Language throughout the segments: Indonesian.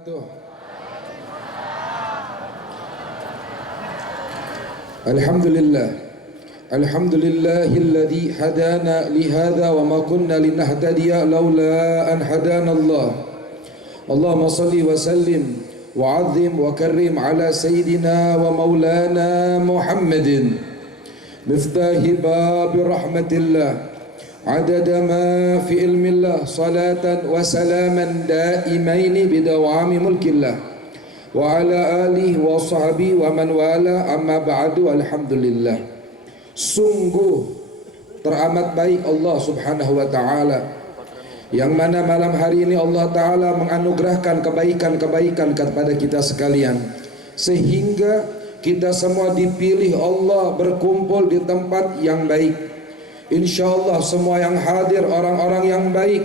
Tuh. Alhamdulillahilladzi hadana li hadza wa ma kunna linahtadiya laula an hadana Allah. Allahumma salli wa sallim wa 'azzim wa karrim ala sayyidina wa maulana Muhammadin miftahi bab rahmatillah adada ma fi ilmillah salatan wa salaman daimaini bidawami mulkillah wa ala alihi wa sahbihi wa man wala amma ba'du. Alhamdulillah, sungguh teramat baik Allah subhanahu wa ta'ala, yang mana malam hari ini Allah ta'ala menganugerahkan kebaikan-kebaikan kepada kita sekalian, sehingga kita semua dipilih Allah berkumpul di tempat yang baik. InsyaAllah semua yang hadir orang-orang yang baik,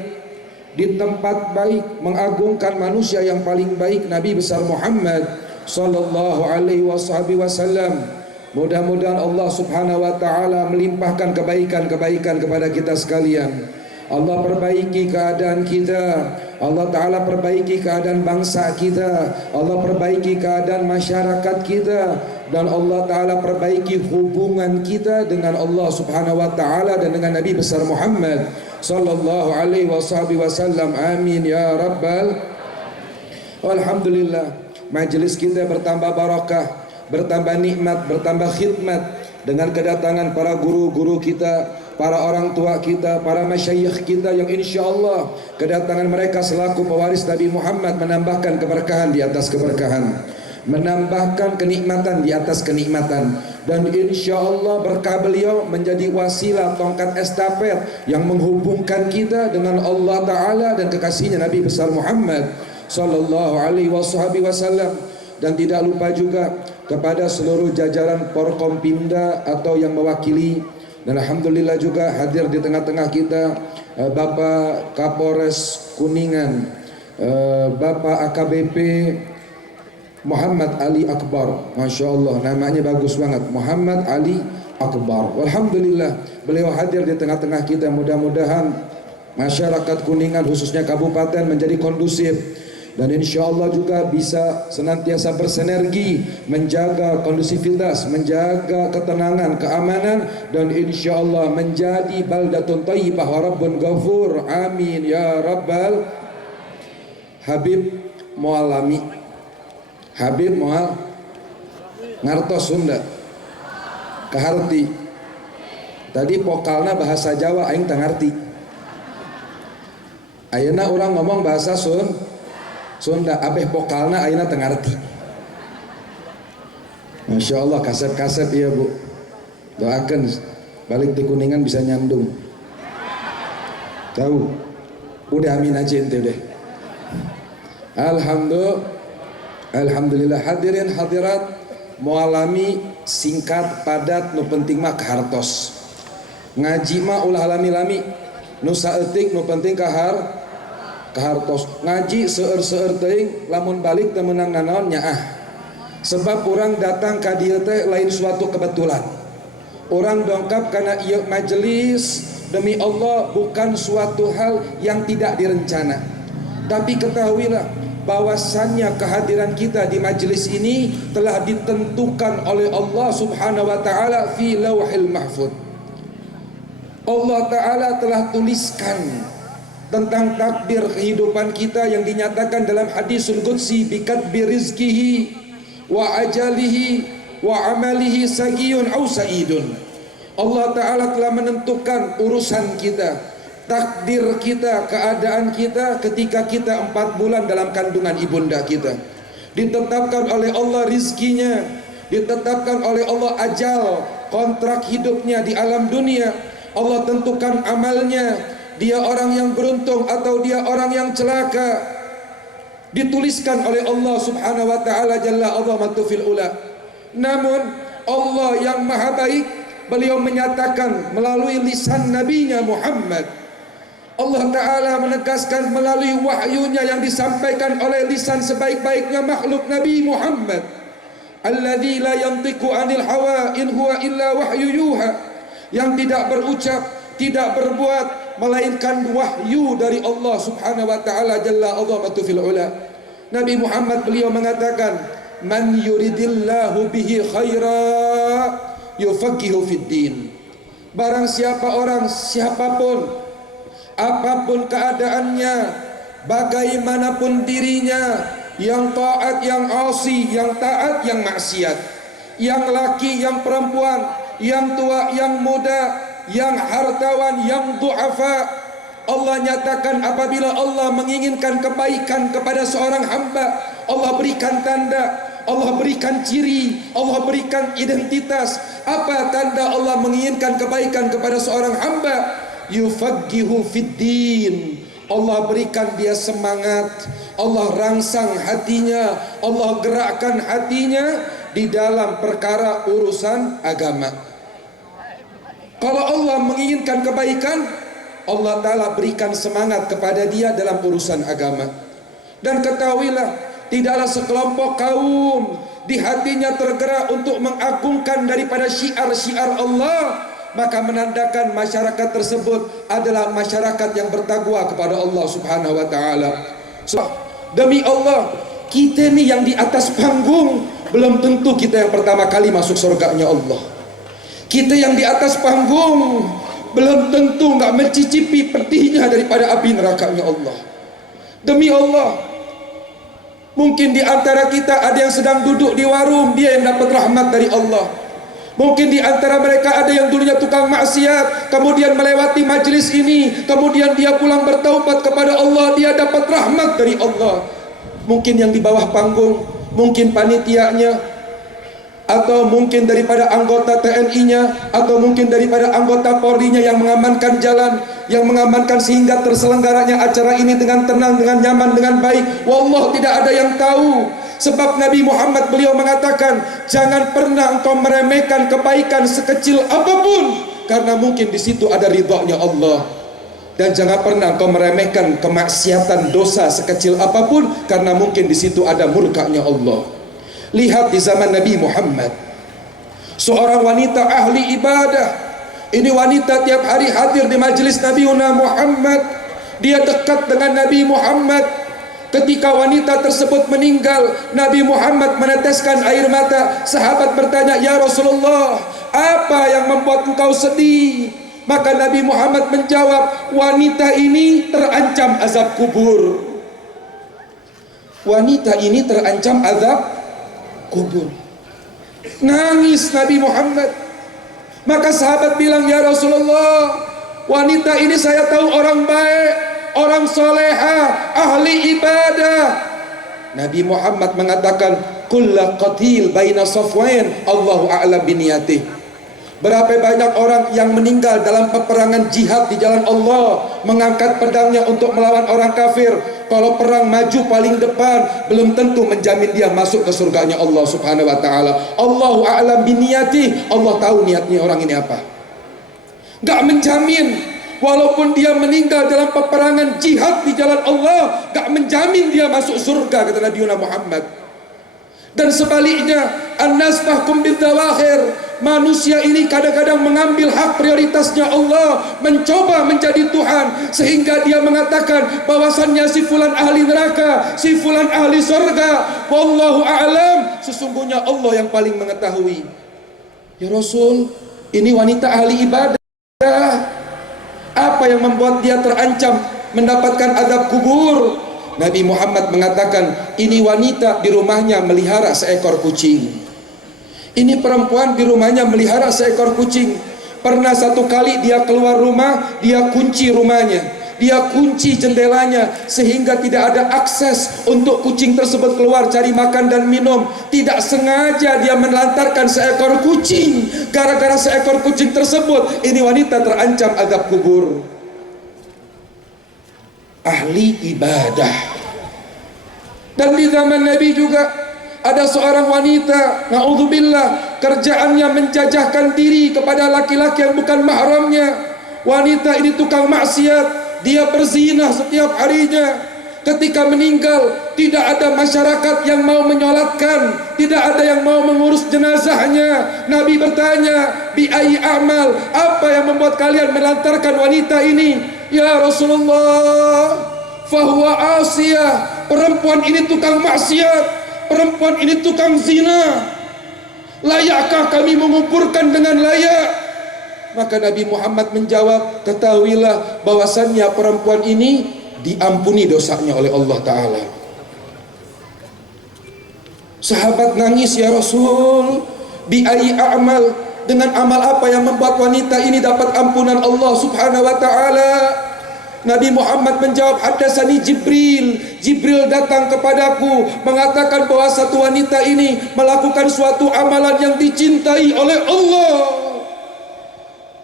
di tempat baik, mengagungkan manusia yang paling baik, Nabi besar Muhammad sallallahu alaihi wasallam. Mudah-mudahan Allah subhanahu wa ta'ala melimpahkan kebaikan-kebaikan kepada kita sekalian. Allah perbaiki keadaan kita, Allah ta'ala perbaiki keadaan bangsa kita, Allah perbaiki keadaan masyarakat kita, dan Allah ta'ala perbaiki hubungan kita dengan Allah subhanahu wa ta'ala dan dengan Nabi besar Muhammad sallallahu alaihi wasallam. Amin ya rabbal. Alhamdulillah, majelis kita bertambah barakah, bertambah nikmat, bertambah khidmat dengan kedatangan para guru-guru kita, para orang tua kita, para masyayikh kita, yang insyaallah kedatangan mereka selaku pewaris Nabi Muhammad menambahkan keberkahan di atas keberkahan, menambahkan kenikmatan di atas kenikmatan, dan insyaallah berkah beliau menjadi wasilah tongkat estafet yang menghubungkan kita dengan Allah Ta'ala dan kekasihnya Nabi besar Muhammad sallallahu alaihi wasallam. Dan tidak lupa juga kepada seluruh jajaran Porkompimda atau yang mewakili, dan alhamdulillah juga hadir di tengah-tengah kita Bapak Kapolres Kuningan, Bapak AKBP Muhammad Ali Akbar. Masya Allah, namanya bagus banget, Muhammad Ali Akbar. Alhamdulillah beliau hadir di tengah-tengah kita. Mudah-mudahan masyarakat Kuningan khususnya kabupaten menjadi kondusif, dan insya Allah juga bisa senantiasa bersinergi menjaga kondusivitas, menjaga ketenangan, keamanan, dan insya Allah menjadi baldatun thayyibah wa rabbun ghafur. Amin ya rabbal. Habib Mualami, Habib Mual ngartos Sunda kaharti. Tadi pokalna bahasa Jawa aing teu ngarti. Ayeuna urang ngomong bahasa Sunda, abeh pokalna ayeuna teu ngarti. Masya Allah, kaset-kaset iya bu, doakan balik di Kuningan bisa nyandung. Tahu, udah amin aja ente deh. Alhamdulillah hadirin hadirat, mualami singkat padat, nu penting mah kahartos. Ngaji mah ulah lami-lami, nu saeutik nu penting kahartos. Ngaji seueur-seueur teuing, lamun balik teu meunang nanaon nyaah. Sebab orang datang ka dieu teh lain suatu kebetulan. Orang dongkap karena ieu majelis demi Allah bukan suatu hal yang tidak direncana. Tapi ketahuilah bahwasannya kehadiran kita di majelis ini telah ditentukan oleh Allah subhanahu wa ta'ala fi lauhil mahfud. Allah ta'ala telah tuliskan tentang takdir kehidupan kita yang dinyatakan dalam hadisul qudsi, bikatbi rizkihi wa ajalihi wa amalihi sagiyun au sa'idun. Allah ta'ala telah menentukan urusan kita, takdir kita, keadaan kita ketika kita 4 bulan dalam kandungan ibunda kita. Ditetapkan oleh Allah rizkinya, ditetapkan oleh Allah ajal, kontrak hidupnya di alam dunia. Allah tentukan amalnya, dia orang yang beruntung atau dia orang yang celaka, dituliskan oleh Allah subhanahu wa ta'ala jalla azamatu fil ula. Namun Allah yang maha baik, beliau menyatakan melalui lisan nabinya Muhammad, Allah Ta'ala menegaskan melalui wahyunya yang disampaikan oleh lisan sebaik-baiknya makhluk Nabi Muhammad, alladzi la yantiqu anil hawa in huwa illa wahyu yuha, yang tidak berucap, tidak berbuat melainkan wahyu dari Allah subhanahu wa ta'ala jalla azamatu fil ula. Nabi Muhammad beliau mengatakan, man yuridillahu bihi khaira yufaqihu fid din. Barang siapa orang, siapapun, apapun keadaannya, bagaimanapun dirinya, yang taat, yang asi, yang taat, yang maksiat, yang laki, yang perempuan, yang tua, yang muda, yang hartawan, yang du'afa, Allah nyatakan apabila Allah menginginkan kebaikan kepada seorang hamba, Allah berikan tanda, Allah berikan ciri, Allah berikan identitas. Apa tanda Allah menginginkan kebaikan kepada seorang hamba? Yufaqihu fid din. Allah berikan dia semangat, Allah rangsang hatinya, Allah gerakkan hatinya di dalam perkara urusan agama. Kalau Allah menginginkan kebaikan, Allah Ta'ala berikan semangat kepada dia dalam urusan agama. Dan ketahuilah, tidaklah sekelompok kaum di hatinya tergerak untuk mengagungkan daripada syiar-syiar Allah, maka menandakan masyarakat tersebut adalah masyarakat yang bertakwa kepada Allah Subhanahu wa Ta'ala. So, demi Allah, kita ni yang di atas panggung belum tentu kita yang pertama kali masuk surganya Allah. Kita yang di atas panggung belum tentu nggak mencicipi pedihnya daripada api nerakanya Allah. Demi Allah, mungkin di antara kita ada yang sedang duduk di warung, dia yang dapat rahmat dari Allah. Mungkin di antara mereka ada yang dulunya tukang maksiat, kemudian melewati majlis ini, kemudian dia pulang bertaubat kepada Allah, dia dapat rahmat dari Allah. Mungkin yang di bawah panggung, mungkin panitianya, atau mungkin daripada anggota TNI-nya, atau mungkin daripada anggota Polri-nya yang mengamankan jalan, yang mengamankan sehingga terselenggaranya acara ini dengan tenang, dengan nyaman, dengan baik. Wallah, tidak ada yang tahu. Sebab Nabi Muhammad beliau mengatakan, jangan pernah engkau meremehkan kebaikan sekecil apapun, karena mungkin di situ ada ridhonya Allah. Dan jangan pernah engkau meremehkan kemaksiatan dosa sekecil apapun, karena mungkin di situ ada murkanya Allah. Lihat di zaman Nabi Muhammad, seorang wanita ahli ibadah. Ini wanita tiap hari hadir di majelis Nabi Muhammad. Dia dekat dengan Nabi Muhammad. Ketika wanita tersebut meninggal, Nabi Muhammad meneteskan air mata. Sahabat bertanya, ya Rasulullah, apa yang membuat engkau sedih? Maka Nabi Muhammad menjawab, wanita ini terancam azab kubur. Wanita ini terancam azab kubur. Nangis Nabi Muhammad. Maka sahabat bilang, ya Rasulullah, wanita ini saya tahu orang baik, orang soleha, ahli ibadah. Nabi Muhammad mengatakan, kulla qatil baina safwain Allahu a'lam biniyatih. Berapa banyak orang yang meninggal dalam peperangan jihad di jalan Allah, mengangkat pedangnya untuk melawan orang kafir. Kalau perang maju paling depan, belum tentu menjamin dia masuk ke surganya Allah Subhanahu wa Ta'ala. Allahu a'lam biniyati, Allah tahu niatnya orang ini apa. Gak menjamin, walaupun dia meninggal dalam peperangan jihad di jalan Allah, gak menjamin dia masuk surga, kata Nabi Muhammad. Dan sebaliknya, an-nas fahkum bidzawakhir. Manusia ini kadang-kadang mengambil hak prioritasnya Allah, mencoba menjadi Tuhan, sehingga dia mengatakan bahwasannya si fulan ahli neraka, si fulan ahli surga. Wallahu a'lam, sesungguhnya Allah yang paling mengetahui. Ya Rasul, ini wanita ahli ibadah. Apa yang membuat dia terancam mendapatkan azab kubur? Nabi Muhammad mengatakan, ini wanita di rumahnya melihara seekor kucing. Ini perempuan di rumahnya melihara seekor kucing. Pernah satu kali dia keluar rumah, dia kunci rumahnya, dia kunci jendelanya, sehingga tidak ada akses untuk kucing tersebut keluar cari makan dan minum. Tidak sengaja dia menelantarkan seekor kucing. Gara-gara seekor kucing tersebut, ini wanita terancam azab kubur. Ahli ibadah. Dan di zaman Nabi juga ada seorang wanita, na'udzubillah, kerjaannya menjajahkan diri kepada laki-laki yang bukan mahramnya. Wanita ini tukang maksiat, dia berzina setiap harinya. Ketika meninggal, tidak ada masyarakat yang mau menyolatkan, tidak ada yang mau mengurus jenazahnya. Nabi bertanya, bi ayyi amal, apa yang membuat kalian melantarkan wanita ini? Ya Rasulullah, fahuwa asiyah, perempuan ini tukang maksiat, perempuan ini tukang zina. Layakkah kami menguburkan dengan layak? Maka Nabi Muhammad menjawab, ketahuilah bahwasannya perempuan ini diampuni dosanya oleh Allah Ta'ala. Sahabat nangis, ya Rasul, bi'ai a'mal, dengan amal apa yang membuat wanita ini dapat ampunan Allah Subhanahu wa Ta'ala? Nabi Muhammad menjawab, haddatsani Jibril. Jibril datang kepadaku mengatakan bahwa satu wanita ini melakukan suatu amalan yang dicintai oleh Allah.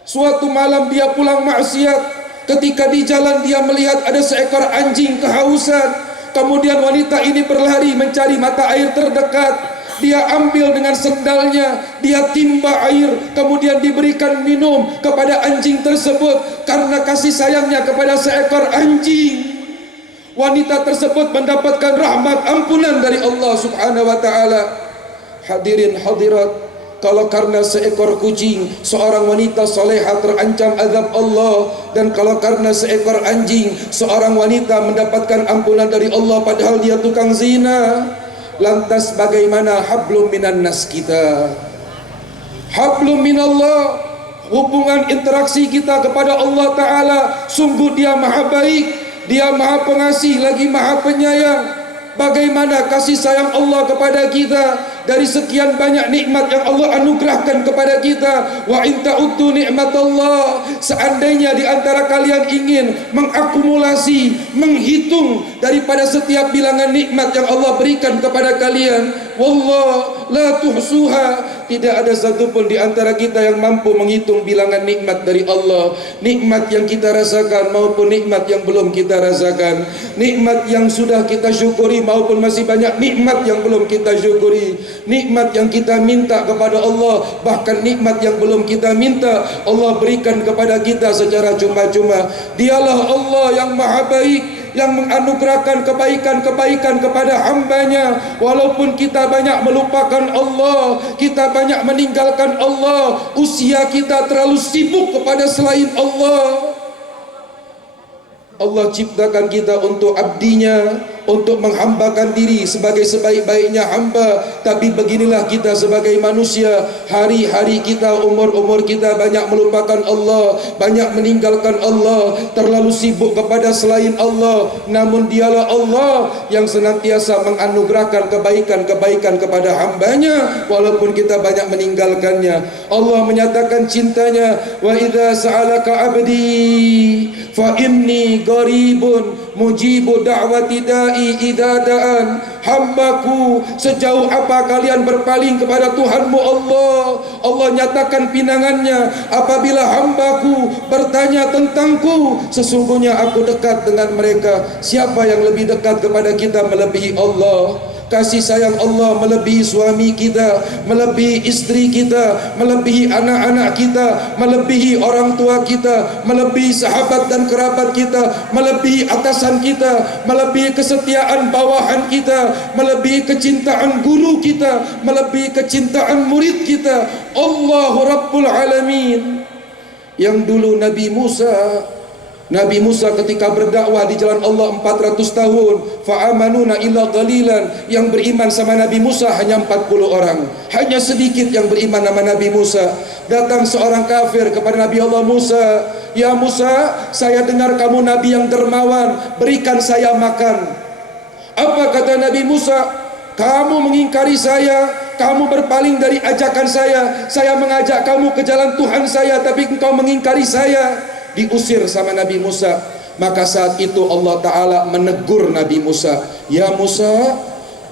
Suatu malam dia pulang maksiat, ketika di jalan dia melihat ada seekor anjing kehausan. Kemudian wanita ini berlari mencari mata air terdekat. Dia ambil dengan sendalnya, dia timba air, kemudian diberikan minum kepada anjing tersebut. Karena kasih sayangnya kepada seekor anjing, wanita tersebut mendapatkan rahmat ampunan dari Allah Subhanahu wa Ta'ala. Hadirin hadirat, kalau karena seekor kucing seorang wanita salehah terancam azab Allah, dan kalau karena seekor anjing seorang wanita mendapatkan ampunan dari Allah padahal dia tukang zina, lantas bagaimana hablum minan nas kita? Hablum minallah, hubungan interaksi kita kepada Allah Ta'ala. Sungguh dia maha baik, dia maha pengasih lagi maha penyayang. Bagaimana kasih sayang Allah kepada kita? Dari sekian banyak nikmat yang Allah anugerahkan kepada kita, wa in ta'uddu nikmatallah, seandainya di antara kalian ingin mengakumulasi, menghitung daripada setiap bilangan nikmat yang Allah berikan kepada kalian, wallah la tuhsuha, tidak ada satupun di antara kita yang mampu menghitung bilangan nikmat dari Allah. Nikmat yang kita rasakan maupun nikmat yang belum kita rasakan, nikmat yang sudah kita syukuri maupun masih banyak nikmat yang belum kita syukuri, nikmat yang kita minta kepada Allah, bahkan nikmat yang belum kita minta Allah berikan kepada kita secara cuma-cuma. Dialah Allah yang maha baik, yang menganugerahkan kebaikan-kebaikan kepada hambanya. Walaupun kita banyak melupakan Allah, kita banyak meninggalkan Allah, usia kita terlalu sibuk kepada selain Allah, Allah ciptakan kita untuk abdinya, untuk menghambakan diri sebagai sebaik-baiknya hamba. Tapi beginilah kita sebagai manusia, hari-hari kita, umur-umur kita banyak melupakan Allah, banyak meninggalkan Allah, terlalu sibuk kepada selain Allah. Namun dialah Allah yang senantiasa menganugerahkan kebaikan-kebaikan kepada hambanya, walaupun kita banyak meninggalkannya. Allah menyatakan cintanya, wa idza sa'alaka abdi fa inni qaribun mujibu da'wati da'i idza da'an. Hambaku, sejauh apa kalian berpaling kepada Tuhanmu Allah? Allah nyatakan pinangannya, apabila hambaku bertanya tentangku, sesungguhnya aku dekat dengan mereka. Siapa yang lebih dekat kepada kita melebihi Allah? Kasih sayang Allah melebihi suami kita, melebihi istri kita, melebihi anak-anak kita, melebihi orang tua kita, melebihi sahabat dan kerabat kita, melebihi atasan kita, melebihi kesetiaan bawahan kita, melebihi kecintaan guru kita, melebihi kecintaan murid kita. Allahu Rabbul Alamin. Yang dulu Nabi Musa ketika berdakwah di jalan Allah 400 tahun, fa'amanuna illa qalilan, yang beriman sama Nabi Musa hanya 40 orang, hanya sedikit yang beriman sama Nabi Musa. Datang seorang kafir kepada Nabi Allah Musa, ya Musa, saya dengar kamu Nabi yang dermawan, berikan saya makan. Apa kata Nabi Musa? Kamu mengingkari saya, kamu berpaling dari ajakan saya mengajak kamu ke jalan Tuhan saya, tapi engkau mengingkari saya. Diusir sama Nabi Musa. Maka saat itu Allah Ta'ala menegur Nabi Musa, ya Musa,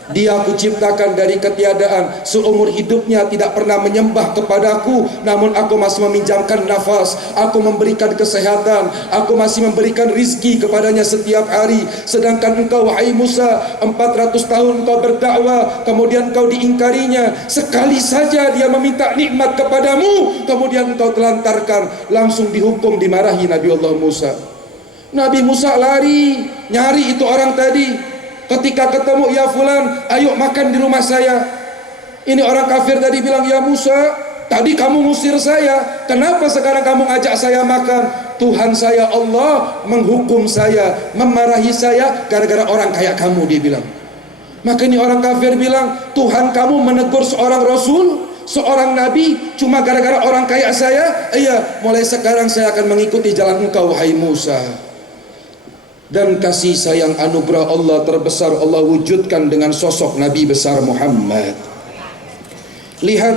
dia aku ciptakan dari ketiadaan, seumur hidupnya tidak pernah menyembah kepadaku, namun aku masih meminjamkan nafas, aku memberikan kesehatan, aku masih memberikan rizki kepadanya setiap hari. Sedangkan engkau wahai Musa, 400 tahun engkau berdakwah, kemudian engkau diingkarinya. Sekali saja dia meminta nikmat kepadamu, kemudian engkau telantarkan, langsung dihukum, dimarahi Nabi Allah Musa. Nabi Musa lari, nyari itu orang tadi. Ketika ketemu, ya fulan, ayo makan di rumah saya. Ini orang kafir tadi bilang, ya Musa, Tadi kamu ngusir saya, kenapa sekarang kamu ngajak saya makan? Tuhan saya Allah menghukum saya, memarahi saya gara-gara orang kayak kamu, dia bilang. Maka ini orang kafir bilang, Tuhan kamu menegur seorang rasul, seorang nabi cuma gara-gara orang kayak saya? Iya, mulai sekarang saya akan mengikuti jalan engkau wahai Musa. Dan kasih sayang anugerah Allah terbesar Allah wujudkan dengan sosok Nabi besar Muhammad. Lihat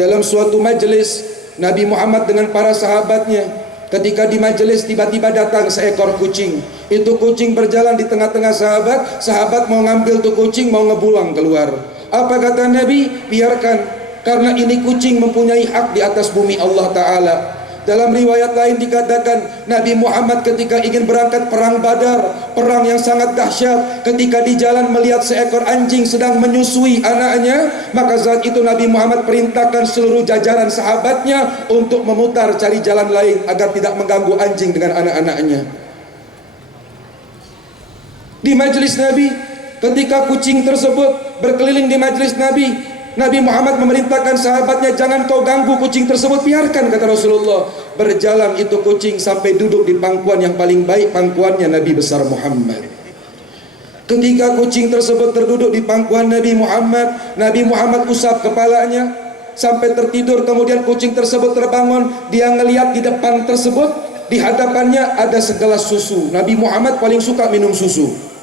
dalam suatu majelis Nabi Muhammad dengan para sahabatnya, ketika di majelis tiba-tiba datang seekor kucing. Itu kucing berjalan di tengah-tengah sahabat. Sahabat mau ngambil tuh kucing, mau ngebuang keluar. Apa kata Nabi? Biarkan, karena ini kucing mempunyai hak di atas bumi Allah Ta'ala. Dalam riwayat lain dikatakan Nabi Muhammad ketika ingin berangkat perang Badar, perang yang sangat dahsyat, ketika di jalan melihat seekor anjing sedang menyusui anaknya, maka saat itu Nabi Muhammad perintahkan seluruh jajaran sahabatnya untuk memutar cari jalan lain agar tidak mengganggu anjing dengan anak-anaknya. Di majelis Nabi, ketika kucing tersebut berkeliling di majelis Nabi, Nabi Muhammad memerintahkan sahabatnya, jangan kau ganggu kucing tersebut, biarkan, kata Rasulullah. Berjalan itu kucing sampai duduk di pangkuan yang paling baik, pangkuannya Nabi besar Muhammad. Ketika kucing tersebut terduduk di pangkuan Nabi Muhammad usap kepalanya sampai tertidur. Kemudian kucing tersebut terbangun, dia ngelihat di depan tersebut, di hadapannya ada segelas susu. Nabi Muhammad paling suka minum susu.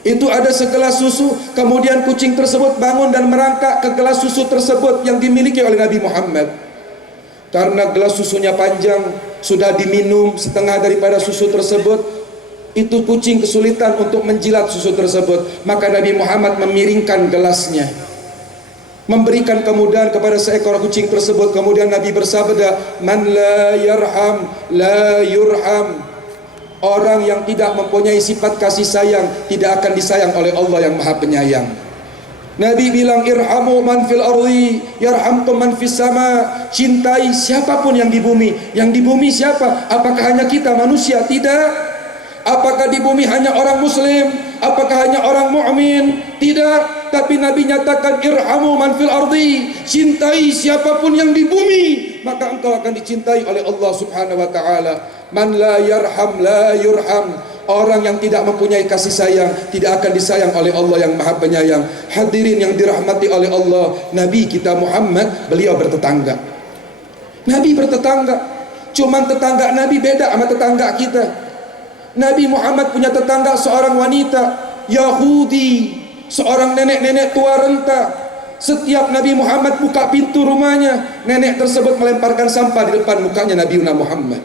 Itu ada segelas susu. Kemudian kucing tersebut bangun dan merangkak ke gelas susu tersebut yang dimiliki oleh Nabi Muhammad. Karena gelas susunya panjang, sudah diminum setengah daripada susu tersebut, itu kucing kesulitan untuk menjilat susu tersebut. Maka Nabi Muhammad memiringkan gelasnya, memberikan kemudahan kepada seekor kucing tersebut. Kemudian Nabi bersabda, man la yarham la yurham. Orang yang tidak mempunyai sifat kasih sayang tidak akan disayang oleh Allah yang Maha Penyayang. Nabi bilang, irhamu man fil ardi yarhamkum man fis sama. Cintai siapapun yang di bumi. Yang di bumi siapa? Apakah hanya kita manusia? Tidak. Apakah di bumi hanya orang muslim? Apakah hanya orang mukmin? Tidak. Tapi Nabi nyatakan, irhamu man fil ardi. Cintai siapapun yang di bumi, maka engkau akan dicintai oleh Allah Subhanahu wa taala. Man la yarham la yurham. Orang yang tidak mempunyai kasih sayang tidak akan disayang oleh Allah yang Maha Penyayang. Hadirin yang dirahmati oleh Allah, Nabi kita Muhammad, beliau bertetangga. Nabi bertetangga. Cuman tetangga Nabi beda sama tetangga kita. Nabi Muhammad punya tetangga seorang wanita Yahudi, seorang nenek-nenek tua renta. Setiap Nabi Muhammad buka pintu rumahnya, nenek tersebut melemparkan sampah di depan mukanya Nabi Muhammad.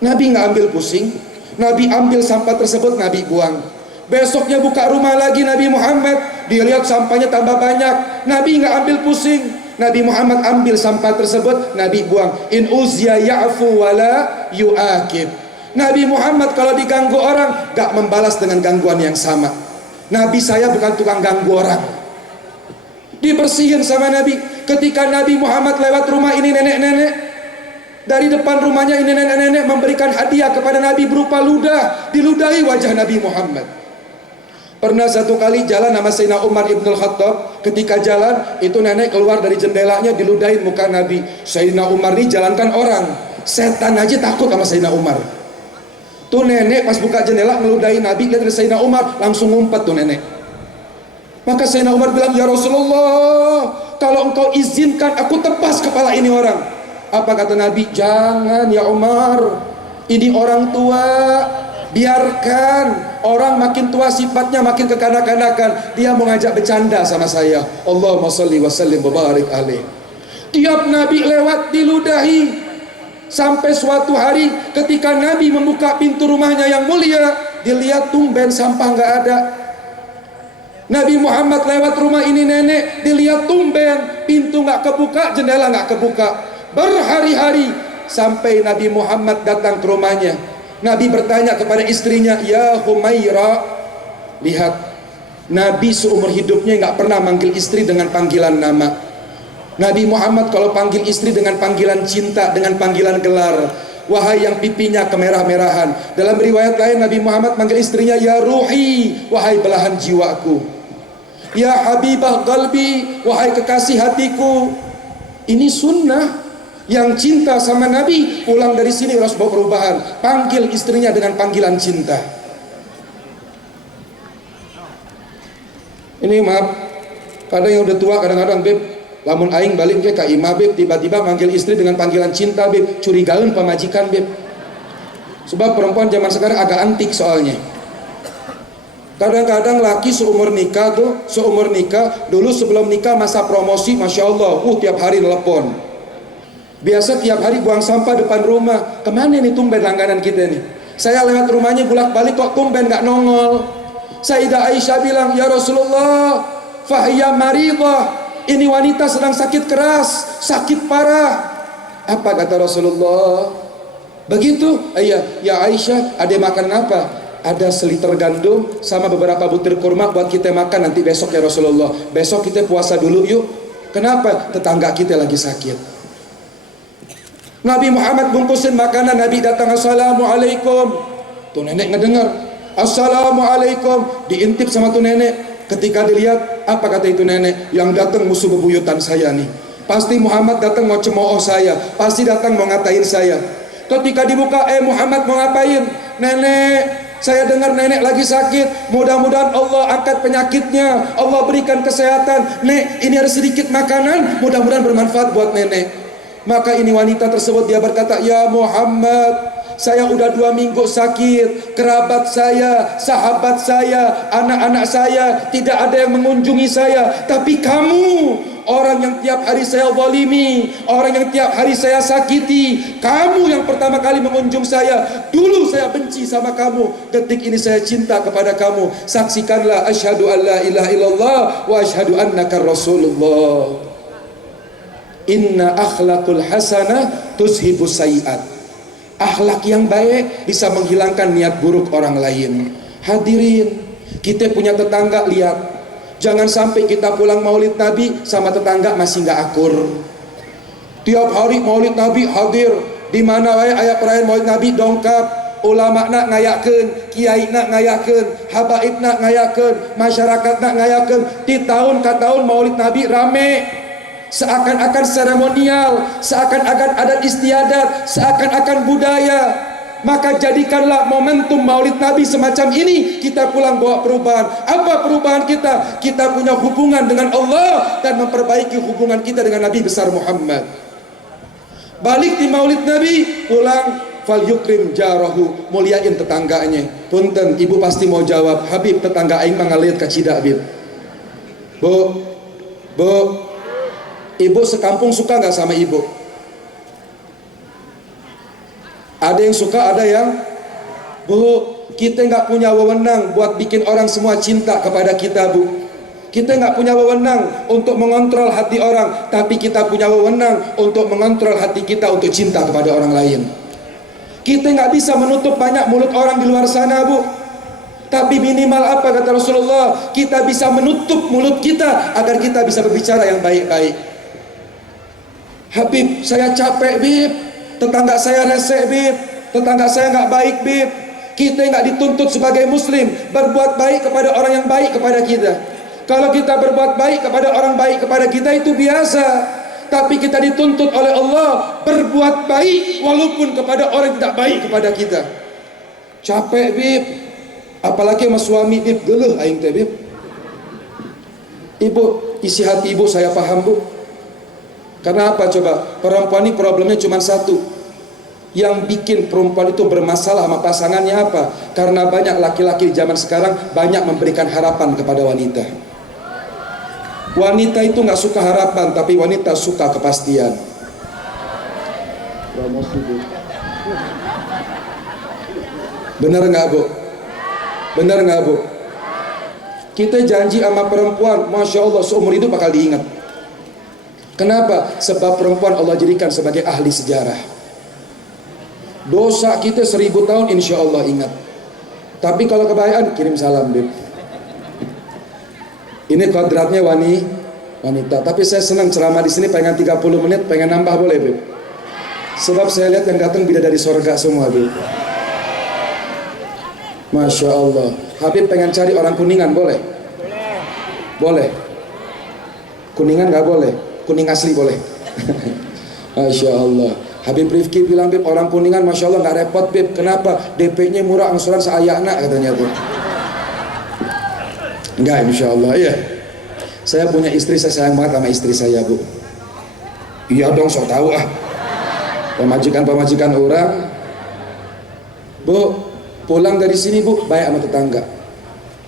Nabi nggak ambil pusing. Nabi ambil sampah tersebut, Nabi buang. Besoknya buka rumah lagi Nabi Muhammad, dia lihat sampahnya tambah banyak. Nabi nggak ambil pusing. Nabi Muhammad ambil sampah tersebut, Nabi buang. In uzya ya'fu wala yu'akib. Nabi Muhammad kalau diganggu orang gak membalas dengan gangguan yang sama. Nabi saya bukan tukang ganggu orang. Dibersihin sama Nabi. Ketika Nabi Muhammad lewat rumah ini nenek-nenek, dari depan rumahnya ini nenek-nenek memberikan hadiah kepada Nabi berupa ludah, diludahi wajah Nabi Muhammad. Pernah satu kali jalan sama Sayyidina Umar ibn al-Khattab. Ketika jalan, itu nenek keluar dari jendelanya, diludahin muka Nabi. Sayyidina Umar ini jalankan orang, setan aja takut sama Sayyidina Umar. Tuh nenek pas buka jendela ngeludahin Nabi, lihat dari Sayyidina Umar, langsung ngumpet tuh nenek. Maka Sayyidina Umar bilang, ya Rasulullah, kalau engkau izinkan aku tebas kepala ini orang. Apa kata Nabi? Jangan ya Umar, ini orang tua, biarkan. Orang makin tua sifatnya makin kekanak-kanakan. Dia mau ngajak bercanda sama saya. Allahumma sholli wa sallim wa barik alaih. Tiap Nabi lewat diludahi. Sampai suatu hari ketika Nabi membuka pintu rumahnya yang mulia, dilihat tumben sampah nggak ada. Nabi Muhammad lewat rumah ini nenek, dilihat tumben pintu nggak kebuka, jendela nggak kebuka. Berhari-hari sampai Nabi Muhammad datang ke rumahnya. Nabi bertanya kepada istrinya, ya Humaira. Lihat, Nabi seumur hidupnya nggak pernah manggil istri dengan panggilan nama. Nabi Muhammad kalau panggil istri dengan panggilan cinta, dengan panggilan gelar. Wahai yang pipinya kemerah-merahan. Dalam riwayat lain Nabi Muhammad manggil istrinya, ya Ruhi, wahai belahan jiwaku. Ya Habibah Qalbi, wahai kekasih hatiku. Ini sunnah. Yang cinta sama Nabi pulang dari sini harus bawa perubahan. Panggil istrinya dengan panggilan cinta. Ini maaf, kadang yang udah tua kadang-kadang beb, lamun aing balik ke imah beb, tiba-tiba manggil istri dengan panggilan cinta beb, curigaun pamajikan beb. Sebab perempuan zaman sekarang agak antik soalnya. Kadang-kadang laki seumur nikah dulu sebelum nikah masa promosi, masya Allah, tiap hari telepon. Biasa tiap hari buang sampah depan rumah. Kemana nih tumben langganan kita nih? Saya lewat rumahnya bolak-balik kok tumben gak nongol. Sayyidah Aisyah bilang, ya Rasulullah, fahiyya maridah. Ini wanita sedang sakit keras, sakit parah. Apa kata Rasulullah? Begitu, ya Aisyah, ada makan apa? Ada seliter gandum sama beberapa butir kurma buat kita makan nanti besok ya Rasulullah. Besok kita puasa dulu yuk. Kenapa? Tetangga kita lagi sakit. Nabi Muhammad bungkusin makanan, Nabi datang, assalamualaikum. Tuh nenek ngedengar, assalamualaikum, diintip sama tuh nenek. Ketika dilihat, apa kata itu nenek? Yang datang musuh bebuyutan saya nih. Pasti Muhammad datang mau cemooh saya, pasti datang mau ngatain saya. Ketika dibuka, Muhammad mau ngapain? Nenek, saya dengar nenek lagi sakit. Mudah-mudahan Allah angkat penyakitnya, Allah berikan kesehatan. Nek, ini ada sedikit makanan, mudah-mudahan bermanfaat buat nenek. Maka ini wanita tersebut dia berkata, ya Muhammad, saya udah 2 minggu sakit. Kerabat saya, sahabat saya, anak-anak saya tidak ada yang mengunjungi saya. Tapi kamu, orang yang tiap hari saya zalimi, orang yang tiap hari saya sakiti, kamu yang pertama kali mengunjung saya. Dulu saya benci sama kamu, detik ini saya cinta kepada kamu. Saksikanlah, asyhadu an la ilaha illallah wa asyhadu annaka rasulullah. Inna akhlaqul hasanah tuzhibus sayiat. Akhlak yang baik bisa menghilangkan niat buruk orang lain. Hadirin, kita punya tetangga, lihat, jangan sampai kita pulang maulid Nabi sama tetangga masih gak akur. Tiap hari maulid Nabi hadir, di mana wae aya perayaan maulid Nabi dongkap, ulama nak ngayakeun, kiai nak ngayakeun, habaib nak ngayakeun, masyarakat nak ngayakeun. Di tahun ke tahun maulid Nabi rame. Seakan-akan seremonial, seakan-akan adat istiadat, seakan-akan budaya. Maka jadikanlah momentum maulid Nabi semacam ini. Kita pulang bawa perubahan. Apa perubahan kita? Kita punya hubungan dengan Allah dan memperbaiki hubungan kita dengan Nabi besar Muhammad. Balik di maulid Nabi, pulang, fal yukrim jarahu, muliain tetangganya. Punten, ibu pasti mau jawab, Habib tetangga aing mah ngaliat ka cida Habib. Bu, ibu sekampung suka nggak sama ibu? Ada yang suka, ada yang bu. Kita nggak punya wewenang buat bikin orang semua cinta kepada kita, bu. Kita nggak punya wewenang untuk mengontrol hati orang, tapi kita punya wewenang untuk mengontrol hati kita untuk cinta kepada orang lain. Kita nggak bisa menutup banyak mulut orang di luar sana, bu. Tapi minimal apa kata Rasulullah? Kita bisa menutup mulut kita agar kita bisa berbicara yang baik-baik. Habib, saya capek Bib, tetangga saya rese Bib, tetangga saya nggak baik Bib. Kita nggak dituntut sebagai muslim berbuat baik kepada orang yang baik kepada kita. Kalau kita berbuat baik kepada orang baik kepada kita itu biasa. Tapi kita dituntut oleh Allah berbuat baik walaupun kepada orang yang tidak baik kepada kita. Capek Bib, apalagi sama suami Bib, geluh aing teh Bib. Ibu, isi hati ibu saya paham bu. Karena apa coba? Perempuan ini problemnya cuma satu. Yang bikin perempuan itu bermasalah sama pasangannya apa? Karena banyak laki-laki zaman sekarang banyak memberikan harapan kepada wanita. Wanita itu nggak suka harapan, tapi wanita suka kepastian. Bener nggak bu? Bener nggak bu? Kita janji sama perempuan, masya Allah seumur hidup bakal diingat. Kenapa? Sebab perempuan Allah jadikan sebagai ahli sejarah. Dosa kita 1000 tahun insya Allah ingat. Tapi kalau kebayaan kirim salam Bib. Ini kodratnya wanita. Tapi saya senang ceramah di sini pengen 30 menit, pengen nambah boleh Bib? Sebab saya lihat yang datang bidadari sorga semua Bib. Masya Allah. Habib pengen cari orang Kuningan boleh? Boleh. Kuningan nggak boleh. Kuning asli boleh. Masya Allah. Habib Rifki bilang, Bib, orang Kuningan Masya Allah nggak repot, Bib. Kenapa? DP-nya murah, angsuran seayakna katanya tuh. Enggak, Insya Allah, iya. Saya punya istri, saya sayang banget sama istri saya, Bu. Iya dong, sok tahu ah. Pemajikan-pemajikan orang. Bu, pulang dari sini, Bu, baik sama tetangga,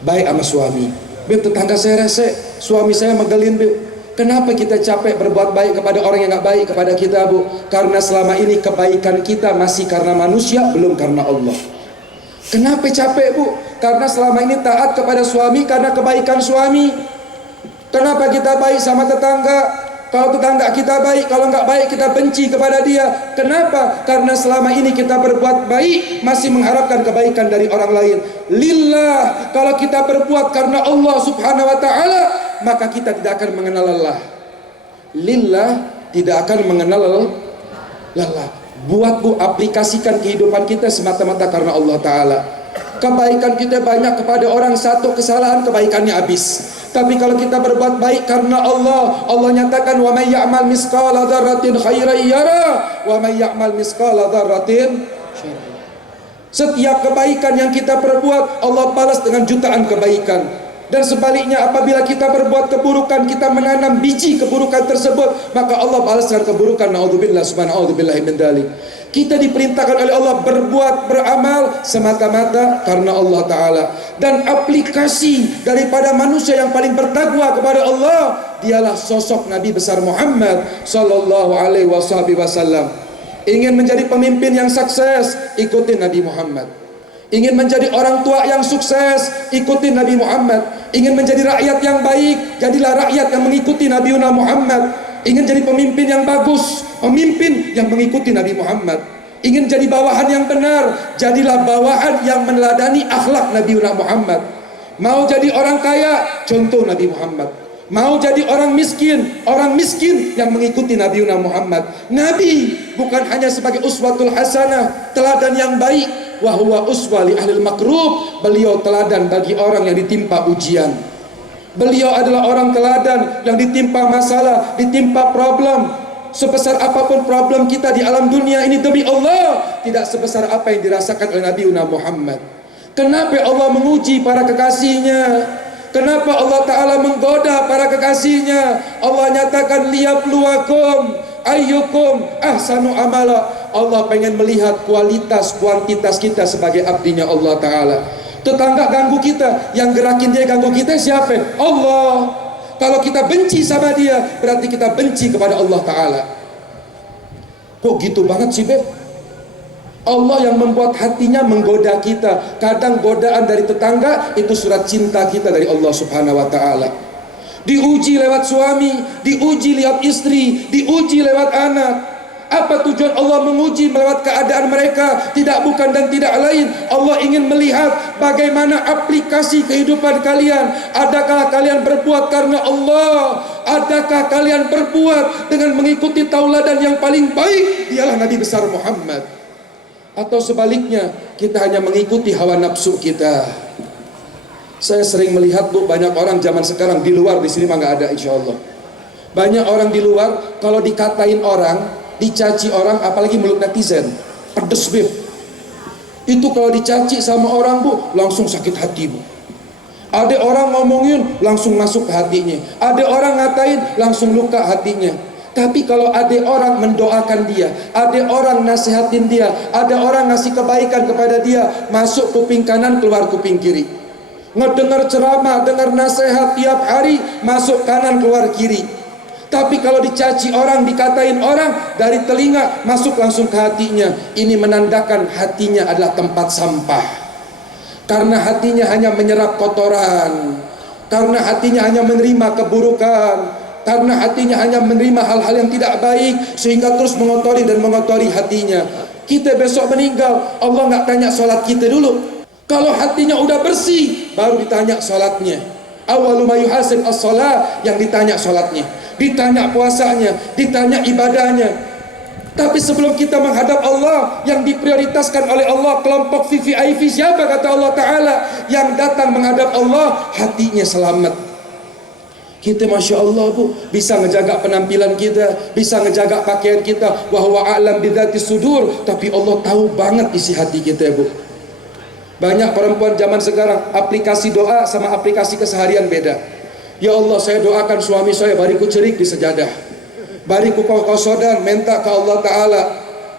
baik sama suami. Bib, tetangga saya rese, suami saya megelin, Bib. Kenapa kita capek berbuat baik kepada orang yang gak baik kepada kita, Bu? Karena selama ini kebaikan kita masih karena manusia, belum karena Allah. Kenapa capek, Bu? Karena selama ini taat kepada suami karena kebaikan suami. Kenapa kita baik sama tetangga? Kalau tetangga kita baik, kalau nggak baik kita benci kepada dia. Kenapa? Karena selama ini kita berbuat baik masih mengharapkan kebaikan dari orang lain. Lillah, kalau kita berbuat karena Allah Subhanahu wa taala, maka kita tidak akan mengenal lelah. Lillah, tidak akan mengenal lelah. Buat, Bu, aplikasikan kehidupan kita semata-mata karena Allah taala. Kebaikan kita banyak kepada orang, satu kesalahan kebaikannya habis. Tapi kalau kita berbuat baik karena Allah, Allah nyatakan wa may ya'mal misqala dzarratin khairan yara wa may ya'mal misqala dzarratin syarran. Setiap kebaikan yang kita perbuat, Allah balas dengan jutaan kebaikan. Dan sebaliknya, apabila kita berbuat keburukan, kita menanam biji keburukan tersebut, maka Allah balas dengan keburukan. Naudzubillah, subhanallahi min dzalik. Kita diperintahkan oleh Allah berbuat, beramal semata-mata karena Allah Ta'ala. Dan aplikasi daripada manusia yang paling bertakwa kepada Allah, dialah sosok Nabi besar Muhammad Sallallahu Alaihi Wasallam. Ingin menjadi pemimpin yang sukses, ikutin Nabi Muhammad. Ingin menjadi orang tua yang sukses, ikutin Nabi Muhammad. Ingin menjadi rakyat yang baik, jadilah rakyat yang mengikuti Nabi Muhammad. Ingin jadi pemimpin yang bagus, pemimpin yang mengikuti Nabi Muhammad. Ingin jadi bawahan yang benar, jadilah bawahan yang meneladani akhlak Nabi Muhammad. Mau jadi orang kaya, contoh Nabi Muhammad. Mau jadi orang miskin yang mengikuti Nabi Muhammad. Nabi bukan hanya sebagai uswatul hasanah, teladan yang baik, wa huwa uswa li ahlil makrub. Beliau teladan bagi orang yang ditimpa ujian. Beliau adalah orang teladan yang ditimpa masalah, ditimpa problem. Sebesar apapun problem kita di alam dunia ini, demi Allah, tidak sebesar apa yang dirasakan oleh Nabi Muhammad. Kenapa Allah menguji para kekasihnya? Kenapa Allah Ta'ala menggoda para kekasihnya? Allah nyatakan liyabluwakum ayyukum ahsanu amala. Allah pengen melihat kualitas, kuantitas kita sebagai abdinya Allah Ta'ala. Tetangga ganggu kita, yang gerakin dia ganggu kita siapa? Allah. Kalau kita benci sama dia, berarti kita benci kepada Allah Ta'ala. Kok gitu banget sih, Beb? Allah yang membuat hatinya menggoda kita. Kadang godaan dari tetangga itu surat cinta kita dari Allah Subhanahu wa Ta'ala. Diuji lewat suami, diuji lewat istri, diuji lewat anak. Apa tujuan Allah menguji melewat keadaan mereka? Tidak bukan dan tidak lain, Allah ingin melihat bagaimana aplikasi kehidupan kalian. Adakah kalian berbuat karena Allah? Adakah kalian berbuat dengan mengikuti tauladan yang paling baik, dialah Nabi besar Muhammad? Atau sebaliknya, kita hanya mengikuti hawa nafsu kita? Saya sering melihat, Bu, banyak orang zaman sekarang di luar, di sini mah nggak ada insya Allah. Banyak orang di luar, kalau dikatain orang, dicaci orang, apalagi mulut netizen, pedes, Beb. Itu kalau dicaci sama orang, Bu, langsung sakit hati, Bu. Ada orang ngomongin, langsung masuk ke hatinya. Ada orang ngatain, langsung luka hatinya. Tapi kalau ada orang mendoakan dia, ada orang nasihatin dia, ada orang ngasih kebaikan kepada dia, masuk kuping kanan, keluar kuping kiri. Ngedengar ceramah, dengar nasihat tiap hari, masuk kanan, keluar kiri. Tapi kalau dicaci orang, dikatain orang, dari telinga masuk langsung ke hatinya. Ini menandakan hatinya adalah tempat sampah. Karena hatinya hanya menyerap kotoran, karena hatinya hanya menerima keburukan, karena hatinya hanya menerima hal-hal yang tidak baik, sehingga terus mengotori dan mengotori hatinya. Kita besok meninggal, Allah nggak tanya sholat kita dulu. Kalau hatinya udah bersih, baru ditanya sholatnya. Awwalu ma yuhasib as-shalah, yang ditanya sholatnya, ditanya puasanya, ditanya ibadahnya. Tapi sebelum kita menghadap Allah, yang diprioritaskan oleh Allah kelompok VVIP siapa? Kata Allah Ta'ala, yang datang menghadap Allah hatinya selamat. Kita Masya Allah Bu, bisa ngejaga penampilan kita, bisa ngejaga pakaian kita. Wa huwa a'lam bidzati sudur. Tapi Allah tahu banget isi hati kita Bu. Banyak perempuan zaman sekarang, aplikasi doa sama aplikasi keseharian beda. Ya Allah, saya doakan suami saya bariku cerik di sejadah, bariku kosodan, minta ke Allah Ta'ala.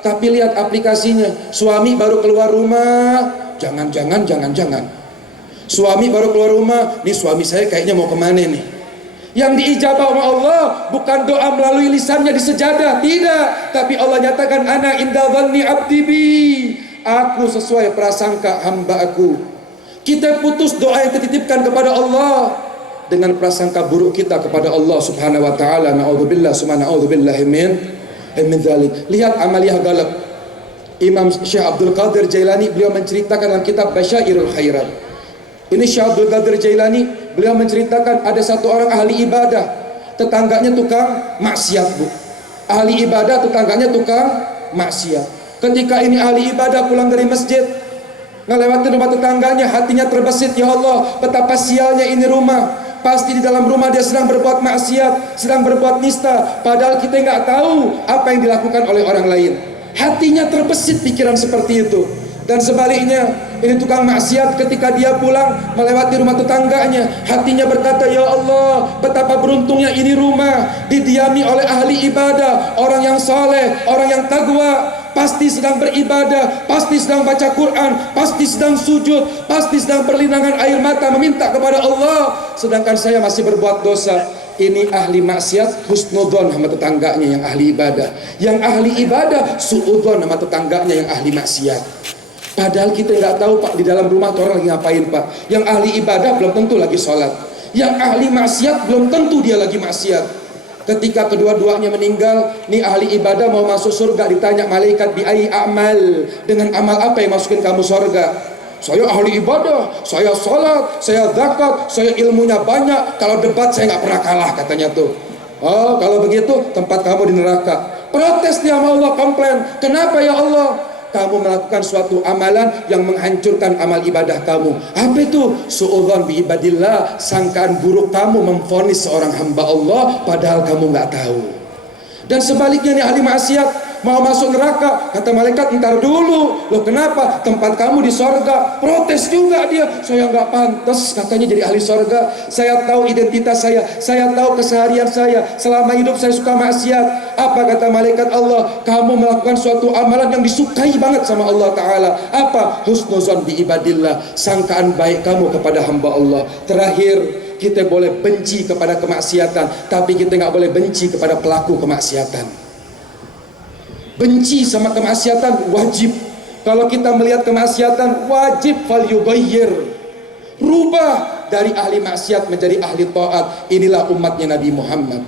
Tapi lihat aplikasinya, suami baru keluar rumah, jangan. Suami baru keluar rumah, nih suami saya kayaknya mau kemana nih. Yang diijabah oleh Allah bukan doa melalui lisannya di sejadah, tidak. Tapi Allah nyatakan, ana inda dhanni abdi bi, aku sesuai prasangka hamba aku. Kita putus doa yang dititipkan kepada Allah dengan prasangka buruk kita kepada Allah Subhanahu wa taala. Naudzubillah summa naudzubillah min dzalik. Lihat amaliyah galab. Imam Syekh Abdul Qadir Jailani, beliau menceritakan dalam kitab Basyairul Khairat. Ini Syekh Abdul Qadir Jailani, beliau menceritakan ada satu orang ahli ibadah, tetangganya tukang maksiat Bu. Ahli ibadah, tetangganya tukang maksiat. Ketika ini ahli ibadah pulang dari masjid, ngelewatin rumah tetangganya, hatinya terbesit, ya Allah, betapa sialnya ini rumah. Pasti di dalam rumah dia sedang berbuat maksiat, sedang berbuat nista, padahal kita nggak tahu apa yang dilakukan oleh orang lain. Hatinya terbesit pikiran seperti itu. Dan sebaliknya, ini tukang maksiat ketika dia pulang melewati rumah tetangganya, hatinya berkata, ya Allah, betapa beruntungnya ini rumah didiami oleh ahli ibadah, orang yang saleh, orang yang taqwa, pasti sedang beribadah, pasti sedang baca Quran, pasti sedang sujud, pasti sedang berlinangan air mata meminta kepada Allah, sedangkan saya masih berbuat dosa. Ini ahli maksiat husnudzon sama tetangganya yang ahli ibadah, yang ahli ibadah suudzon sama tetangganya yang ahli maksiat. Padahal kita nggak tahu Pak, di dalam rumah tuh orang lagi ngapain Pak. Yang ahli ibadah belum tentu lagi sholat, yang ahli maksiat belum tentu dia lagi maksiat. Ketika kedua-duanya meninggal, nih ahli ibadah mau masuk surga, ditanya malaikat, bi ai amal, dengan amal apa yang masukin kamu surga? Saya ahli ibadah, saya sholat, saya zakat, saya ilmunya banyak, kalau debat saya nggak pernah kalah katanya tuh. Oh kalau begitu tempat kamu di neraka. Protes dia sama Allah, komplain, kenapa ya Allah? Kamu melakukan suatu amalan yang menghancurkan amal ibadah kamu. Apa itu? Su'udzon bi ibadillah, sangkaan buruk kamu memvonis seorang hamba Allah padahal kamu nggak tahu. Dan sebaliknya nih ahli maksiat mau masuk neraka, kata malaikat entar dulu, loh kenapa? Tempat kamu di sorga. Protes juga dia, saya nggak pantas katanya jadi ahli sorga. Saya tahu identitas saya tahu keseharian saya, selama hidup saya suka maksiat. Apa kata malaikat Allah? Kamu melakukan suatu amalan yang disukai banget sama Allah Ta'ala. Apa? Husnuzon bi ibadillah, sangkaan baik kamu kepada hamba Allah. Terakhir, kita boleh benci kepada kemaksiatan, tapi kita nggak boleh benci kepada pelaku kemaksiatan. Benci sama kemaksiatan wajib. Kalau kita melihat kemaksiatan wajib fal yughayyir, rubah dari ahli maksiat menjadi ahli taat. Inilah umatnya Nabi Muhammad.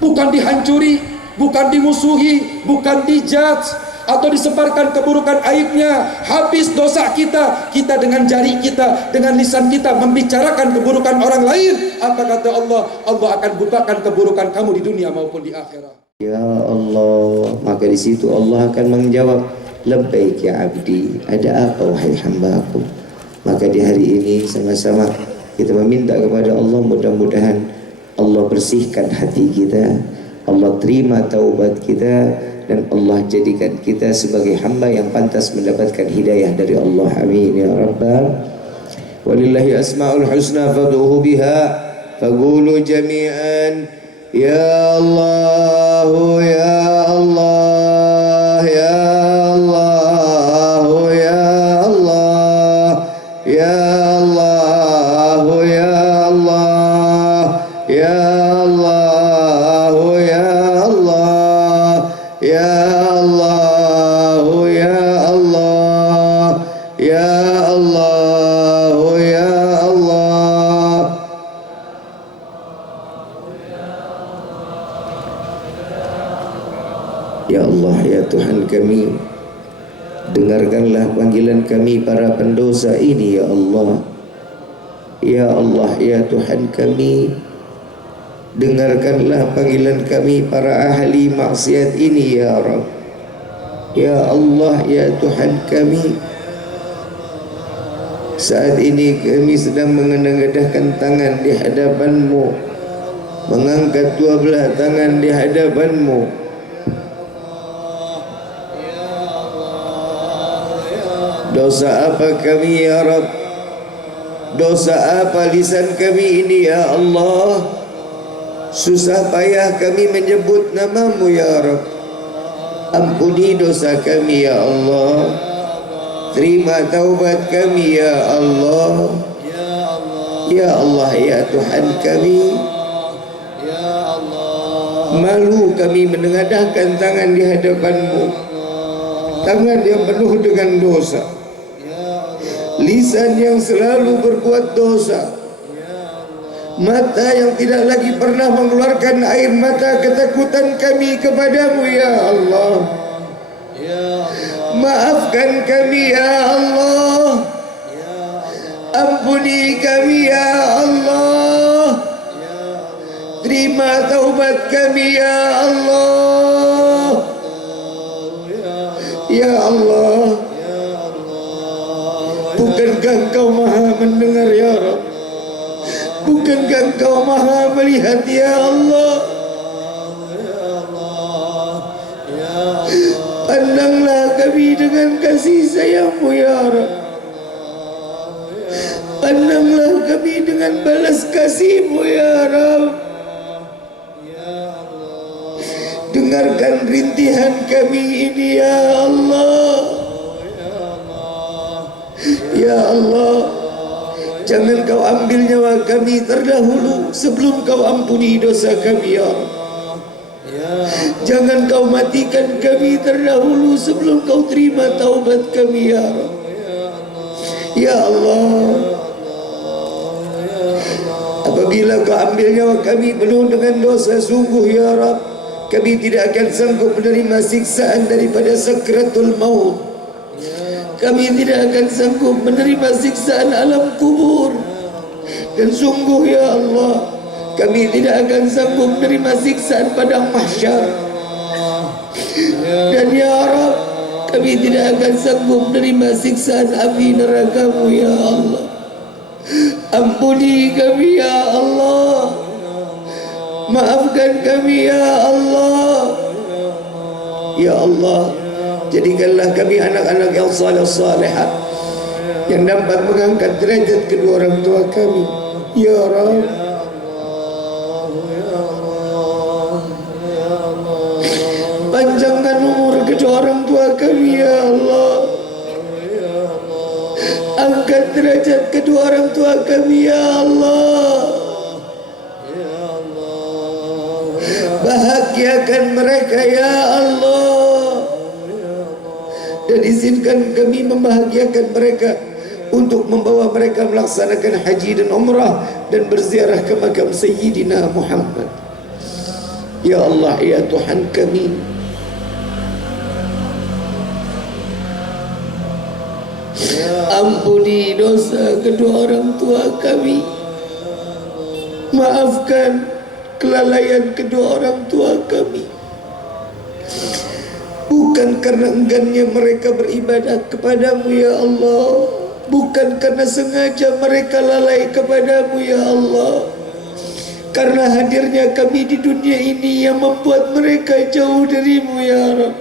Bukan dihancuri, bukan dimusuhi, bukan dijudge atau disebarkan keburukan aibnya. Habis dosa kita, kita dengan jari kita, dengan lisan kita membicarakan keburukan orang lain. Apa kata Allah? Allah akan bukakan keburukan kamu di dunia maupun di akhirat. Ya Allah, maka di situ Allah akan menjawab, labbaik ya abdi, ada apa wahai hamba-Ku? Maka di hari ini sama-sama kita meminta kepada Allah, mudah-mudahan Allah bersihkan hati kita, Allah terima taubat kita, dan Allah jadikan kita sebagai hamba yang pantas mendapatkan hidayah dari Allah. Amin ya rabbal. Walillahi asmaul husna fad'uhu biha faqulu jami'an ya Allah ya Allah ya Allah ya Allah ya Allah ya Allah ya Allah ya Allah ya Allah ya Allah ya Allah ya Allah. Ya Allah ya Tuhan kami, dengarkanlah panggilan kami para pendosa ini ya Allah. Ya Allah ya Tuhan kami, dengarkanlah panggilan kami para ahli maksiat ini ya Rabb. Ya Allah ya Tuhan kami, saat ini kami sedang mengenadahkan tangan di hadapan-Mu mengangkat dua belah tangan di hadapan-Mu. Dosa apa kami ya Rabb? Dosa apa lisan kami ini ya Allah? Susah payah kami menyebut nama-Mu ya Rabb. Ampuni dosa kami ya Allah. Terima taubat kami ya Allah. Ya Allah ya Tuhan kami, malu kami menengadahkan tangan di hadapan-Mu, tangan yang penuh dengan dosa, lisan yang selalu berbuat dosa, mata yang tidak lagi pernah mengeluarkan air mata ketakutan kami kepadamu ya Allah. Maafkan kami ya Allah, ampuni kami ya Allah, terima taubat kami ya Allah. Ya Allah, bukankah Engkau maha mendengar ya Rabb? Bukankah Engkau maha melihat ya Allah? Pandanglah kami dengan kasih sayang-Mu ya Rabb. Pandanglah kami dengan balas kasih-Mu ya Rabb. Dengarkan rintihan kami ini ya Allah. Ya Allah, jangan Kau ambil nyawa kami terdahulu sebelum Kau ampuni dosa kami ya Allah. Jangan Kau matikan kami terdahulu sebelum Kau terima taubat kami ya Allah. Ya Allah, apabila Kau ambil nyawa kami penuh dengan dosa, sungguh ya Rabb, kami tidak akan sanggup menerima siksaan daripada sakratul maut. Kami tidak akan sanggup menerima siksaan alam kubur. Dan sungguh ya Allah, kami tidak akan sanggup menerima siksaan padang mahsyar. Dan ya Rabb, kami tidak akan sanggup menerima siksaan api neraka-Mu ya Allah. Ampuni kami ya Allah, maafkan kami ya Allah. Ya Allah, jadikanlah kami anak-anak yang saleh-salehah, yang dapat mengangkat derajat kedua orang tua kami ya Rabb. Panjangkan umur kedua orang tua kami ya Allah. Angkat derajat kedua orang tua kami ya Allah. Bahagiakan mereka ya Allah. Dan izinkan kami membahagiakan mereka untuk membawa mereka melaksanakan haji dan umrah dan berziarah ke makam Sayyidina Muhammad. Ya Allah ya Tuhan kami, ampuni dosa kedua orang tua kami. Maafkan kelalaian kedua orang tua kami. Bukan karena enggannya mereka beribadah kepadamu ya Allah, bukan karena sengaja mereka lalai kepadamu ya Allah, karena hadirnya kami di dunia ini yang membuat mereka jauh darimu ya Rabb.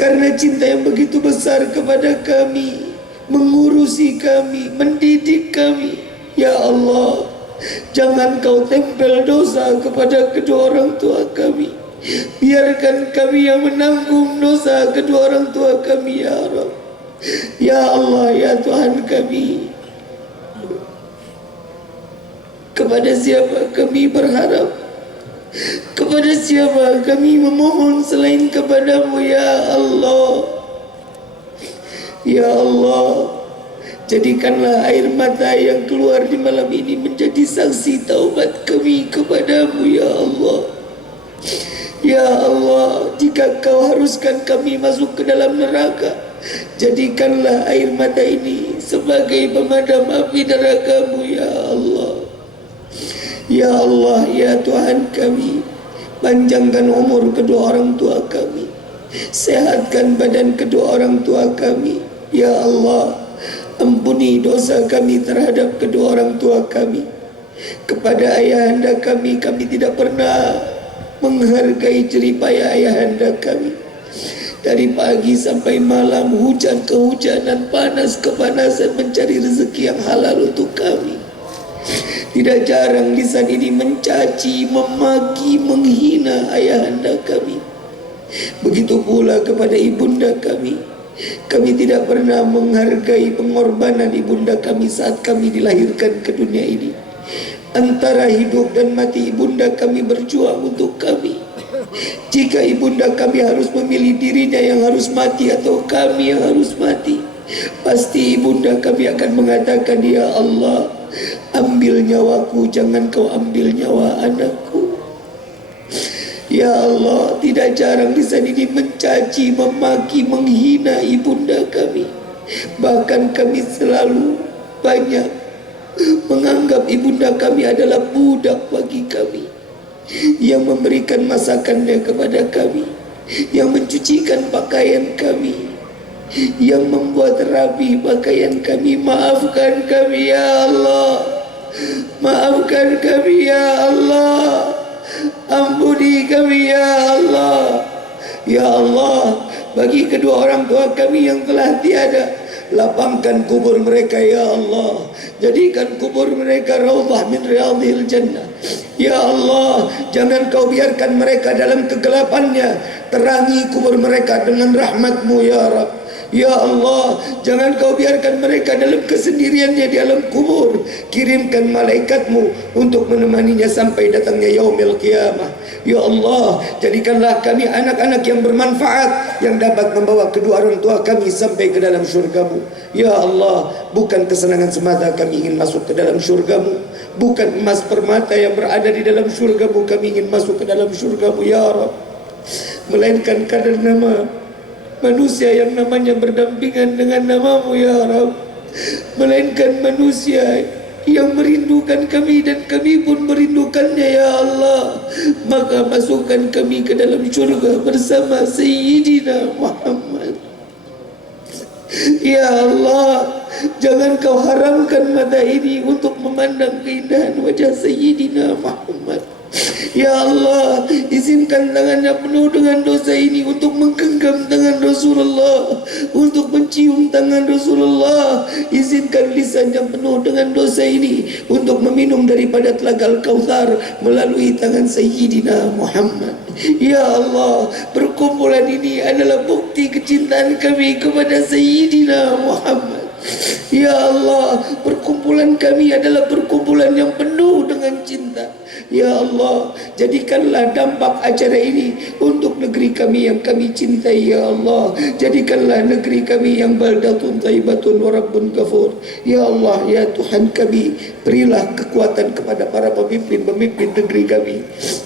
Karena cinta yang begitu besar kepada kami, mengurusi kami, mendidik kami ya Allah, jangan Kau tempel dosa kepada kedua orang tua kami. Biarkan kami yang menanggung dosa kedua orang tua kami ya Rabb. Ya Allah ya Tuhan kami, kepada siapa kami berharap, kepada siapa kami memohon selain kepadamu ya Allah. Ya Allah, jadikanlah air mata yang keluar di malam ini menjadi saksi taubat kami kepadamu ya Allah. Ya Allah, jika Kau haruskan kami masuk ke dalam neraka, jadikanlah air mata ini sebagai pemadam api neraka-Mu ya Allah. Ya Allah ya Tuhan kami, panjangkan umur kedua orang tua kami, sehatkan badan kedua orang tua kami ya Allah. Ampuni dosa kami terhadap kedua orang tua kami. Kepada ayahanda kami tidak pernah menghargai jeripaya ayahanda kami. Dari pagi sampai malam, hujan kehujanan, panas kepanasan, mencari rezeki yang halal untuk kami. Tidak jarang lisan ini mencaci, memaki, menghina ayahanda kami. Begitu pula kepada ibunda kami. Kami tidak pernah menghargai pengorbanan ibunda kami saat kami dilahirkan ke dunia ini. Antara hidup dan mati, ibunda kami berjuang untuk kami. Jika ibunda kami harus memilih dirinya yang harus mati atau kami yang harus mati, pasti ibunda kami akan mengatakan, ya Allah, ambil nyawaku, jangan kau ambil nyawa anakku. Ya Allah, tidak jarang lisan ini mencaci, memaki, menghina ibunda kami. Bahkan kami selalu banyak menganggap ibunda kami adalah budak bagi kami, yang memberikan masakannya kepada kami, yang mencucikan pakaian kami, yang membuat rapi pakaian kami. Maafkan kami ya Allah, maafkan kami ya Allah, ampuni kami ya Allah. Ya Allah, bagi kedua orang tua kami yang telah tiada, lapangkan kubur mereka ya Allah. Jadikan kubur mereka raudhah min riyadhil jannah. Ya Allah, jangan kau biarkan mereka dalam kegelapannya, terangi kubur mereka dengan rahmat-Mu ya Rabb. Ya Allah, jangan kau biarkan mereka dalam kesendiriannya di alam kubur. Kirimkan malaikat-Mu untuk menemaninya sampai datangnya yaumil qiyamah. Ya Allah, jadikanlah kami anak-anak yang bermanfaat, yang dapat membawa kedua orang tua kami sampai ke dalam syurga-Mu. Ya Allah, bukan kesenangan semata kami ingin masuk ke dalam syurga-Mu, bukan emas permata yang berada di dalam syurga-Mu kami ingin masuk ke dalam syurga-Mu ya Rabb, melainkan kadar nama manusia yang namanya berdampingan dengan nama-Mu ya Rabb, melainkan manusia yang merindukan kami dan kami pun merindukannya ya Allah. Maka masukkan kami ke dalam syurga bersama Sayyidina Muhammad. Ya Allah, jangan kau haramkan mata ini untuk memandang keindahan wajah Sayyidina Muhammad. Ya Allah, izinkan tangannya penuh dengan dosa ini untuk menggenggam tangan Rasulullah, untuk mencium tangan Rasulullah. Izinkan lisannya penuh dengan dosa ini untuk meminum daripada telaga Al-Kautsar melalui tangan Sayyidina Muhammad. Ya Allah, perkumpulan ini adalah bukti kecintaan kami kepada Sayyidina Muhammad. Ya Allah, perkumpulan kami adalah perkumpulan yang penuh dengan cinta. Ya Allah, jadikanlah dampak acara ini untuk negeri kami yang kami cintai ya Allah. Jadikanlah negeri kami yang baldatun thayyibatun wa rabbun ghafur. Ya Allah, ya Tuhan kami, berilah kekuatan kepada para pemimpin-pemimpin negeri kami.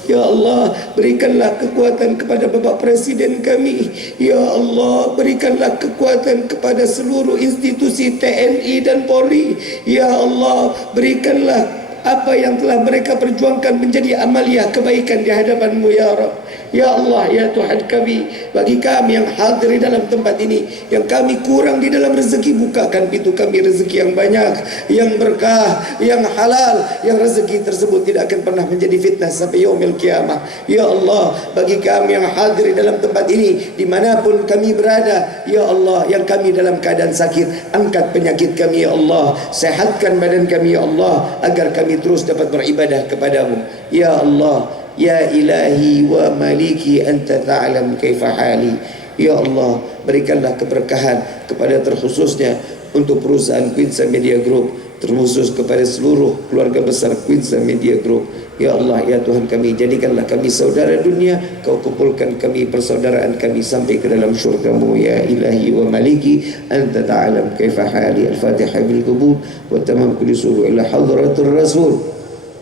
Ya Allah, berikanlah kekuatan kepada Bapak Presiden kami. Ya Allah, berikanlah kekuatan kepada seluruh institusi TNI dan Polri. Ya Allah, berikanlah apa yang telah mereka perjuangkan menjadi amalia kebaikan di hadapan-Mu ya Rabb. Ya Allah, ya Tuhan kami, bagi kami yang hadir di dalam tempat ini, yang kami kurang di dalam rezeki, bukakan pintu kami rezeki yang banyak, yang berkah, yang halal, yang rezeki tersebut tidak akan pernah menjadi fitnah sampai yaumil qiyamah. Ya Allah, bagi kami yang hadir di dalam tempat ini, dimanapun kami berada, ya Allah, yang kami dalam keadaan sakit, angkat penyakit kami ya Allah, sehatkan badan kami ya Allah, agar kami terus dapat beribadah kepadamu. Ya Allah, ya ilahi wa maliki anta ta'lam kaifa hali. Ya Allah, berikanlah keberkahan kepada terkhususnya untuk perusahaan Quinsa Media Group, terkhusus kepada seluruh keluarga besar Quinsa Media Group. Ya Allah, ya Tuhan kami, jadikanlah kami saudara dunia, kau kumpulkan kami persaudaraan kami sampai ke dalam syurga-Mu ya ilahi wa maliki anta ta'lam kaifa hali. Al-Fatihah bil qubul wa tamam kulli suru ila hadratur rasul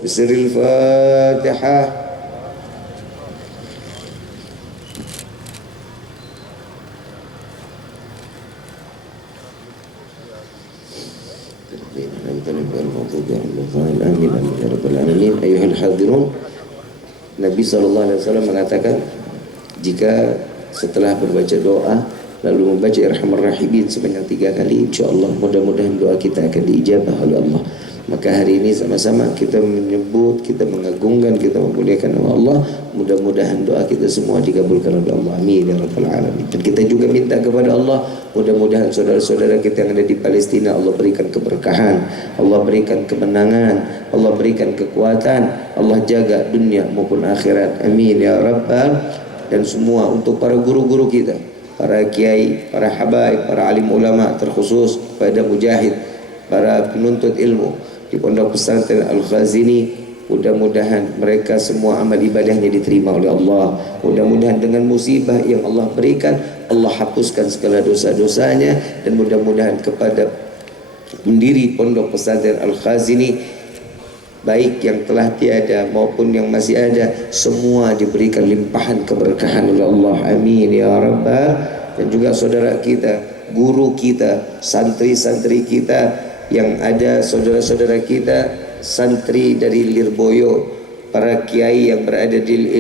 bisiril Fatihah. Amin. Ayuhal hadirun, Nabi SAW mengatakan, jika setelah berbaca doa lalu membaca Irhamar Rahimin sebanyak 3 kali, insyaallah mudah-mudahan doa kita akan diijabah oleh Allah. Maka hari ini sama-sama kita menyebut, kita mengagungkan, kita memuliakan nama Allah. Mudah-mudahan doa kita semua dikabulkan oleh Allah. Amin ya rabbal alamin. Dan kita juga minta kepada Allah, mudah-mudahan saudara-saudara kita yang ada di Palestina, Allah berikan keberkahan, Allah berikan kemenangan, Allah berikan kekuatan, Allah jaga dunia maupun akhirat. Amin ya rabbal. Dan semua untuk para guru-guru kita, para kiai, para habaib, para alim ulama, terkhusus pada mujahid, para penuntut ilmu di Pondok Pesantren Al-Khazini, mudah-mudahan mereka semua amal ibadahnya diterima oleh Allah. Mudah-mudahan dengan musibah yang Allah berikan, Allah hapuskan segala dosa-dosanya, dan mudah-mudahan kepada pendiri Pondok Pesantren Al-Khazini, baik yang telah tiada maupun yang masih ada, semua diberikan limpahan keberkahan oleh Allah. Amin ya rabbal. Dan juga saudara kita, guru kita, santri-santri kita yang ada, saudara-saudara kita santri dari Lirboyo, para kiai yang berada di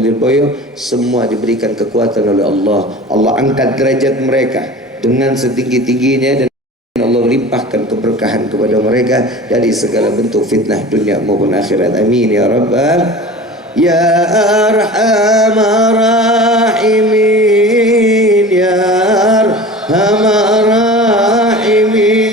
Lirboyo, semua diberikan kekuatan oleh Allah. Allah angkat derajat mereka dengan setinggi-tingginya, dan Allah limpahkan keberkahan kepada mereka dari segala bentuk fitnah dunia maupun akhirat. Amin ya rabbal ya arhamar rahimin, ya arhamar rahimin.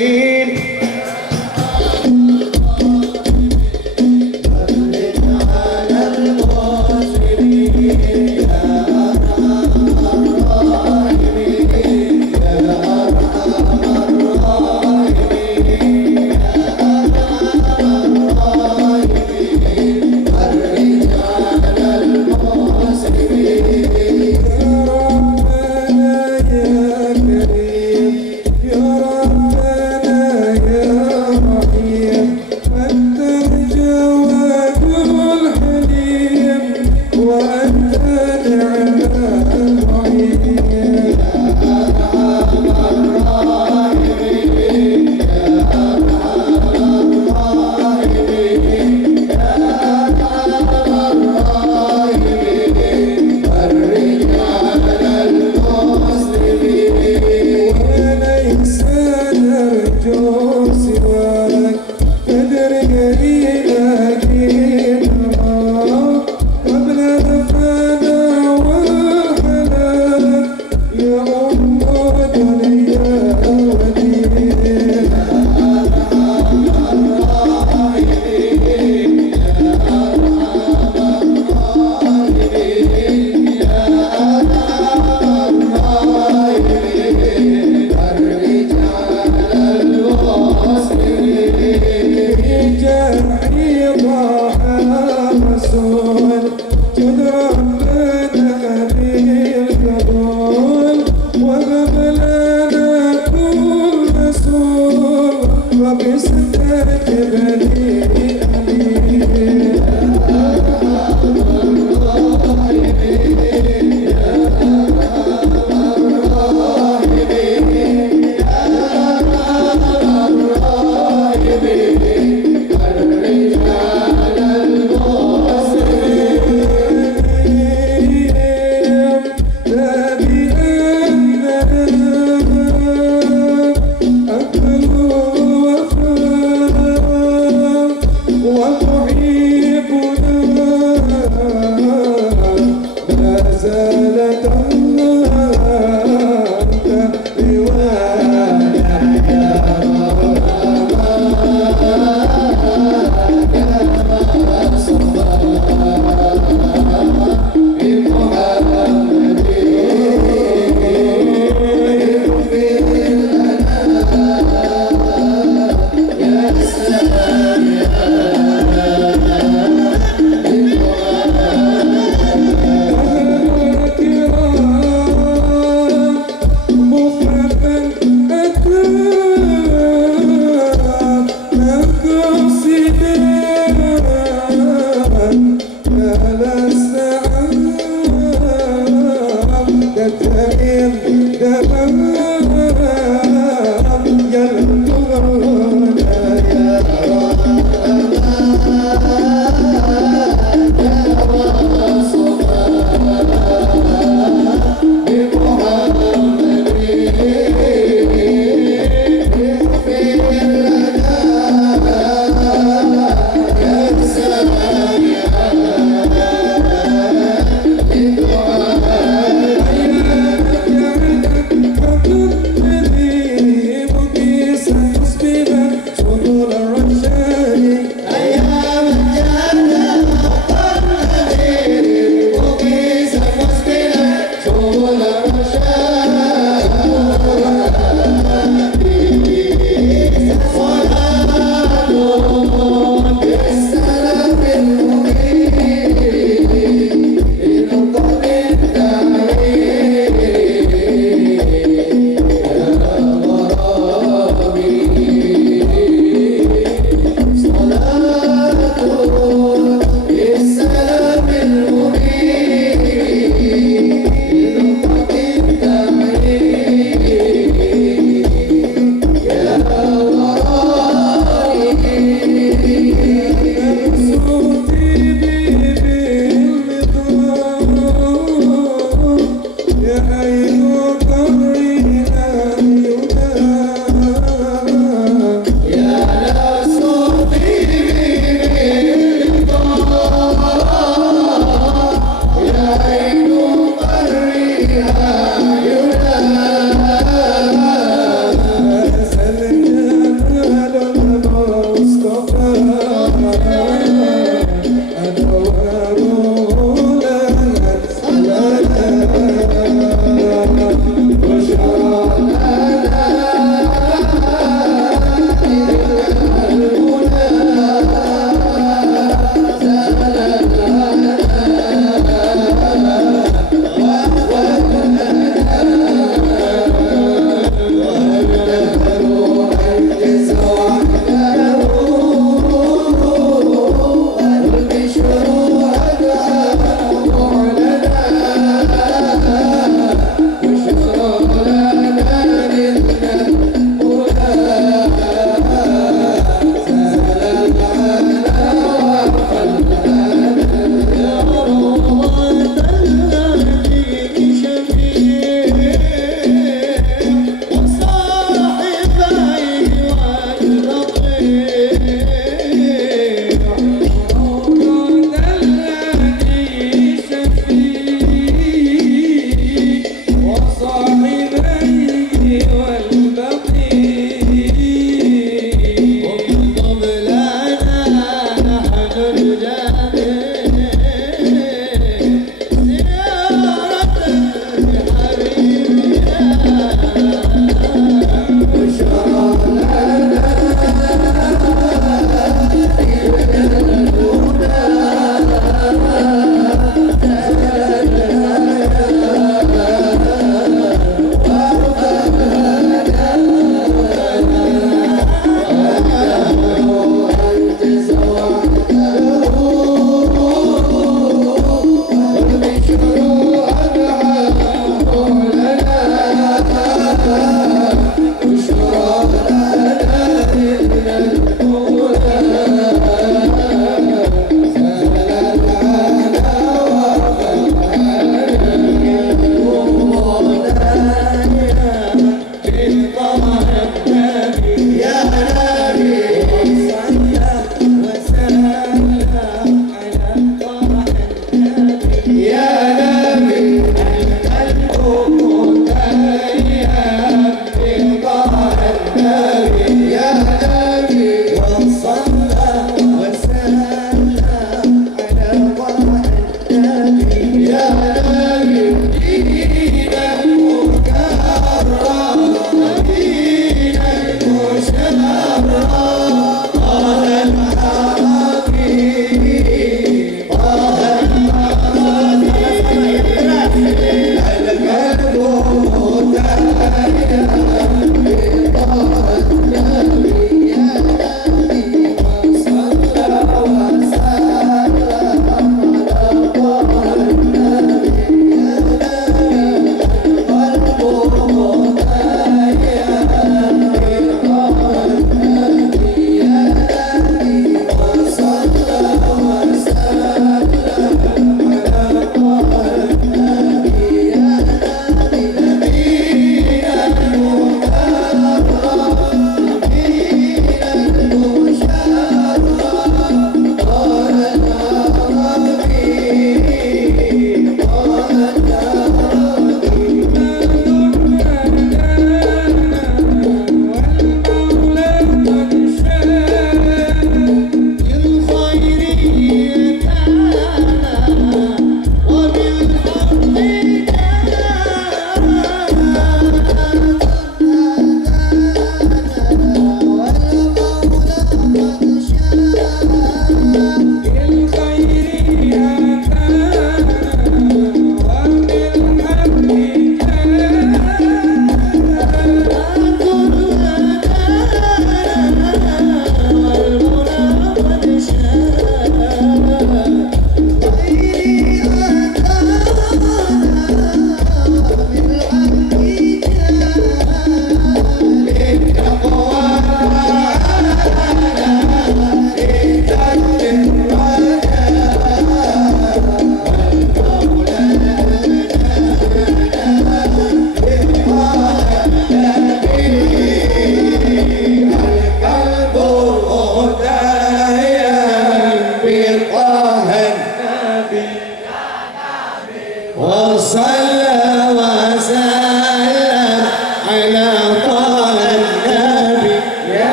وصلى وسلم